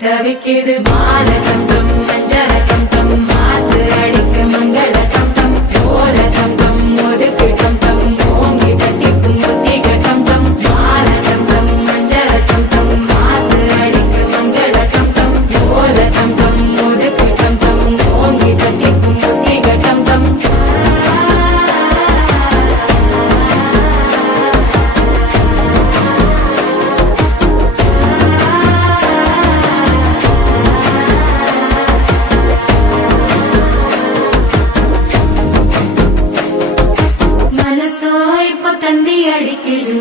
தவிக்குது மால டம் டம் மஞ்சள டம் டம் மாத்து அடிக்கு மங்கள டம் டம் ஓல டம் டம் ஒதுக்கு டம் டம் ஓங்கி தட்டிக்கும் ஒத்திக டம் டம் மால டம் டம் மஞ்சள டம் டம் மாத்து அடிக்கு மங்கள டம் டம் ஓல டம் டம் ஒதுக்கு டம் டம் ஓங்கி தட்டிக்கும் ஒத்திக டம் டம் மனசோ இப்ப தந்தி அடிக்குது